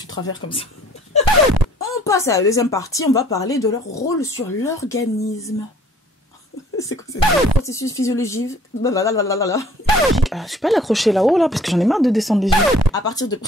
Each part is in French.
suis de travers comme ça. On passe à la deuxième partie, on va parler de leur rôle sur l'organisme. C'est quoi ce processus physiologique? Je suis pas l'accrocher là-haut là, parce que j'en ai marre de descendre les yeux. À partir de...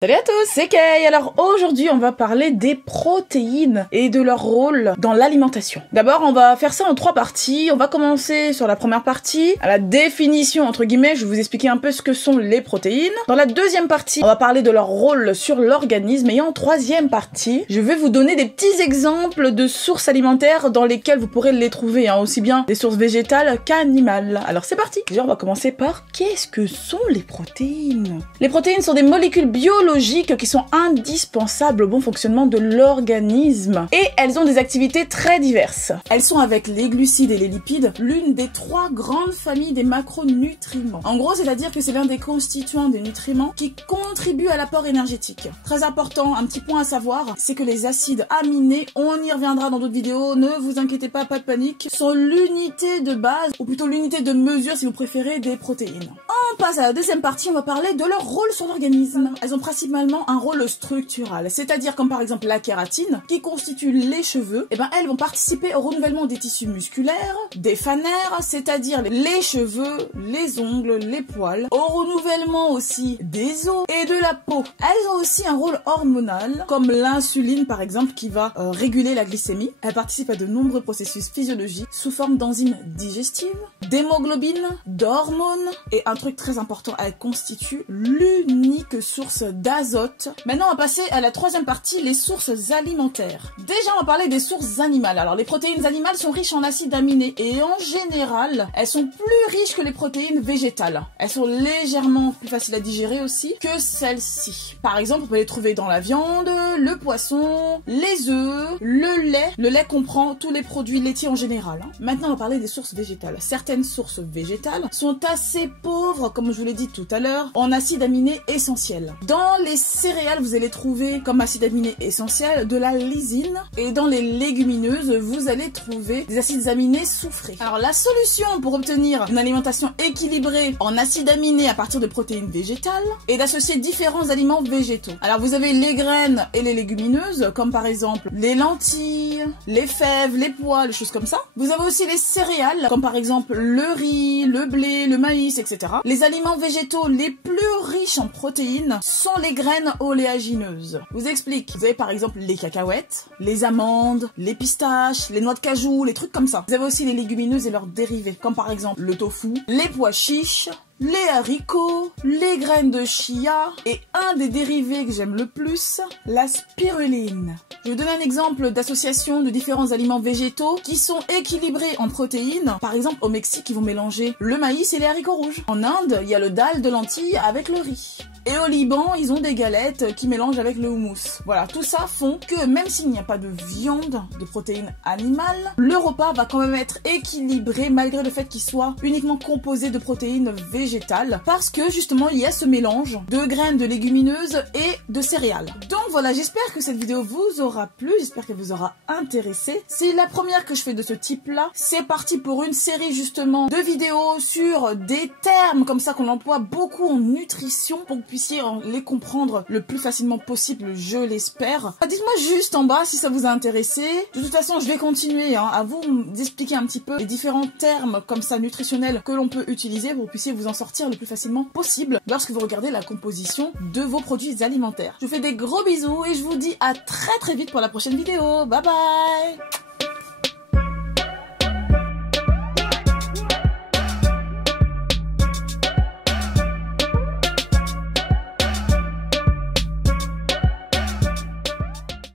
Salut à tous, c'est Kay. Alors aujourd'hui on va parler des protéines et de leur rôle dans l'alimentation. D'abord on va faire ça en 3 parties. On va commencer sur la première partie, à la définition entre guillemets, je vais vous expliquer un peu ce que sont les protéines. Dans la deuxième partie, on va parler de leur rôle sur l'organisme et en troisième partie, je vais vous donner des petits exemples de sources alimentaires dans lesquelles vous pourrez les trouver, hein, aussi bien des sources végétales qu'animales. Alors c'est parti. Déjà on va commencer par qu'est-ce que sont les protéines? Les protéines sont des molécules biologiques qui sont indispensables au bon fonctionnement de l'organisme et elles ont des activités très diverses. Elles sont avec les glucides et les lipides l'une des 3 grandes familles des macronutriments. En gros, c'est-à-dire que c'est l'un des constituants des nutriments qui contribuent à l'apport énergétique. Très important, un petit point à savoir, c'est que les acides aminés, on y reviendra dans d'autres vidéos, ne vous inquiétez pas, pas de panique, sont l'unité de base, ou plutôt l'unité de mesure si vous préférez, des protéines. On passe à la deuxième partie, on va parler de leur rôle sur l'organisme. Elles ont principalement un rôle structural, c'est-à-dire comme par exemple la kératine qui constitue les cheveux, et ben elles vont participer au renouvellement des tissus musculaires, des phanères, c'est-à-dire les cheveux, les ongles, les poils, au renouvellement aussi des os et de la peau. Elles ont aussi un rôle hormonal, comme l'insuline par exemple qui va réguler la glycémie. Elles participent à de nombreux processus physiologiques sous forme d'enzymes digestives, d'hémoglobine, d'hormones et un truc très important, elles constituent l'unique source d'azote. Maintenant, on va passer à la troisième partie, les sources alimentaires. Déjà, on va parler des sources animales. Alors, les protéines animales sont riches en acides aminés et en général, elles sont plus riches que les protéines végétales. Elles sont légèrement plus faciles à digérer aussi que celles-ci. Par exemple, on peut les trouver dans la viande, le poisson, les œufs, le lait. Le lait comprend tous les produits laitiers en général. Maintenant, on va parler des sources végétales. Certaines sources végétales sont assez pauvres, comme je vous l'ai dit tout à l'heure, en acides aminés essentiels. Dans les céréales, vous allez trouver comme acide aminé essentiel de la lysine et dans les légumineuses, vous allez trouver des acides aminés soufrés. Alors la solution pour obtenir une alimentation équilibrée en acides aminés à partir de protéines végétales est d'associer différents aliments végétaux. Alors vous avez les graines et les légumineuses comme par exemple les lentilles, les fèves, les pois, les choses comme ça. Vous avez aussi les céréales comme par exemple le riz, le blé, le maïs, etc. Les aliments végétaux les plus riches en protéines sont les graines oléagineuses. Je vous explique. Vous avez par exemple les cacahuètes, les amandes, les pistaches, les noix de cajou, les trucs comme ça. Vous avez aussi les légumineuses et leurs dérivés, comme par exemple le tofu, les pois chiches, les haricots, les graines de chia et un des dérivés que j'aime le plus, la spiruline. Je vais vous donner un exemple d'association de différents aliments végétaux qui sont équilibrés en protéines. Par exemple, au Mexique, ils vont mélanger le maïs et les haricots rouges. En Inde, il y a le dal de lentilles avec le riz. Et au Liban, ils ont des galettes qui mélangent avec le houmous. Voilà, tout ça font que même s'il n'y a pas de viande, de protéines animales, le repas va quand même être équilibré malgré le fait qu'il soit uniquement composé de protéines végétales. Parce que justement, il y a ce mélange de graines, de légumineuses et de céréales. Donc voilà, j'espère que cette vidéo vous aura plu, j'espère qu'elle vous aura intéressé. C'est la première que je fais de ce type-là. C'est parti pour une série justement de vidéos sur des termes comme ça qu'on emploie beaucoup en nutrition pour que vous puissiez les comprendre le plus facilement possible, je l'espère. Dites-moi juste en bas si ça vous a intéressé. De toute façon, je vais continuer à vous expliquer un petit peu les différents termes comme ça nutritionnels que l'on peut utiliser pour que vous puissiez vous en sortir le plus facilement possible lorsque vous regardez la composition de vos produits alimentaires. Je vous fais des gros bisous et je vous dis à très vite pour la prochaine vidéo. Bye bye!